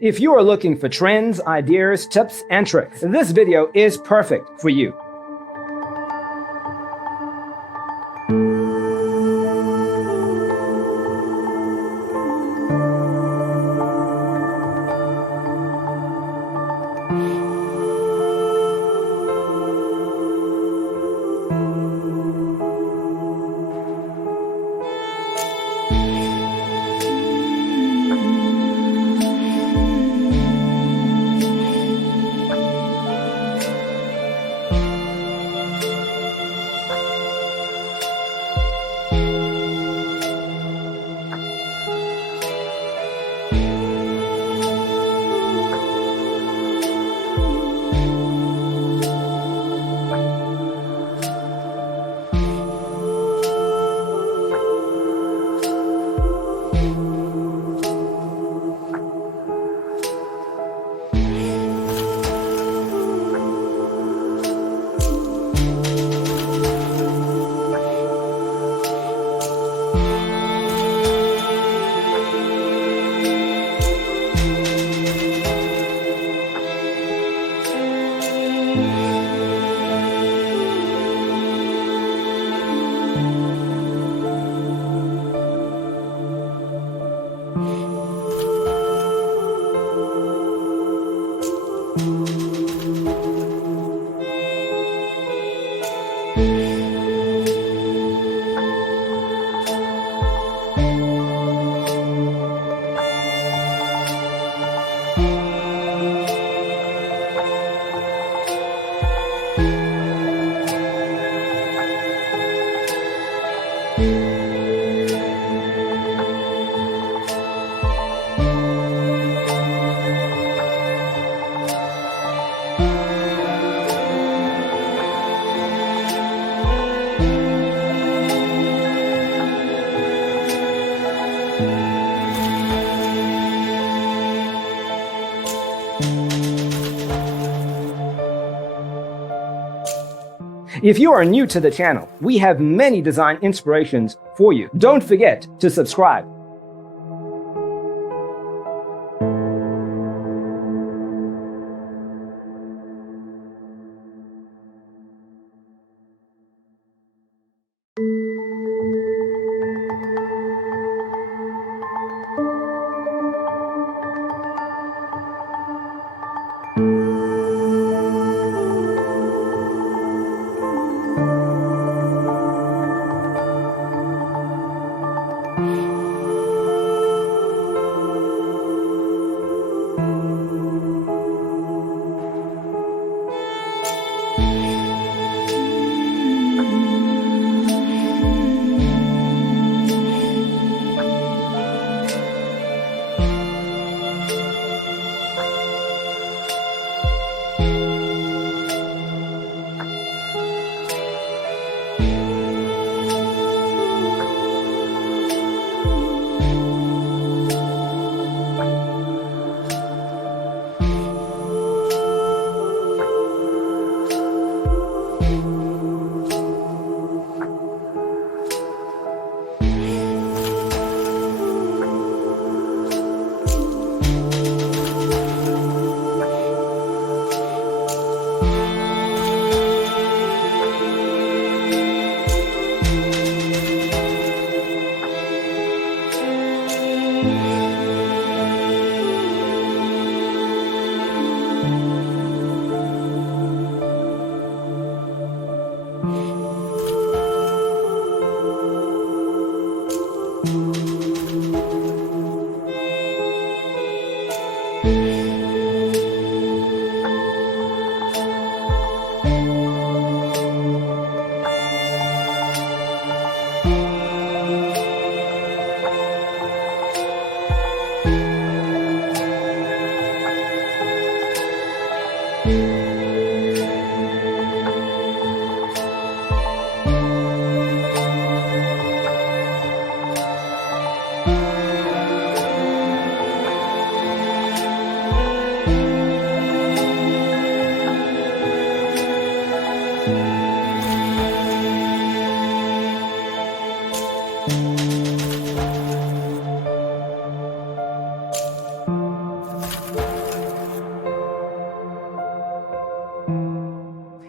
If you are looking for trends, ideas, tips, and tricks, this video is perfect for you. If you are new to the channel, we have many design inspirations for you. Don't forget to subscribe.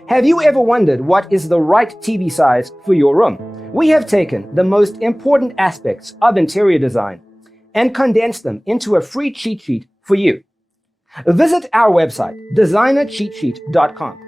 Have you ever wondered what is the right TV size for your room? We have taken the most important aspects of interior design and condensed them into a free cheat sheet for you. Visit our website, designercheatsheet.com.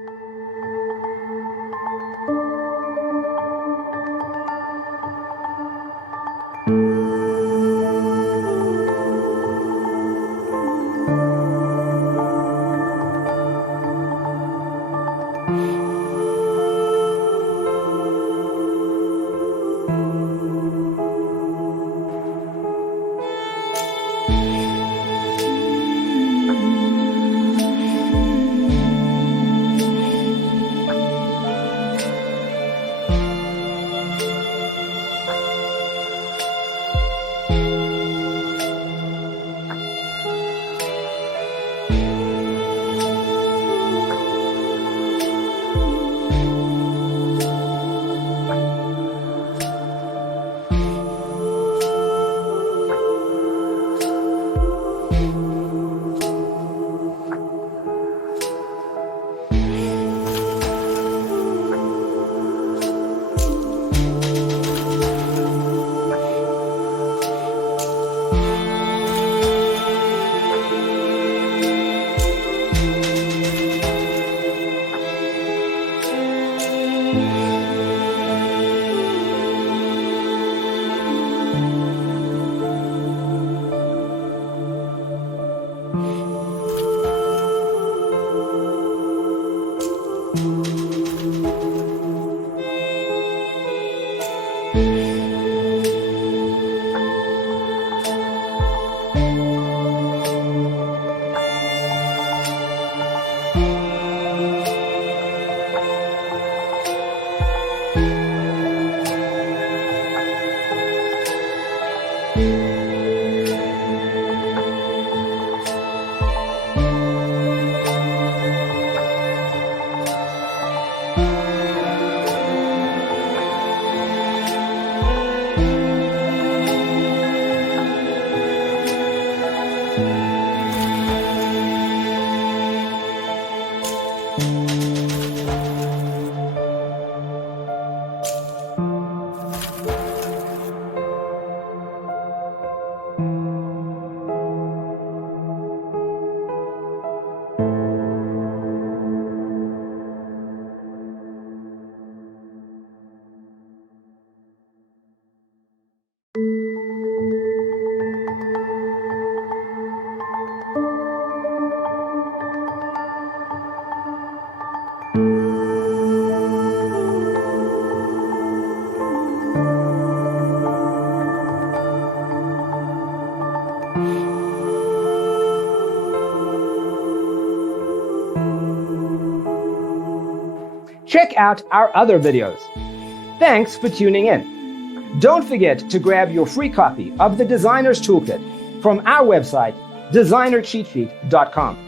Check out our other videos. Thanks for tuning in. Don't forget to grab your free copy of the Designer's Toolkit from our website, designercheatsheet.com.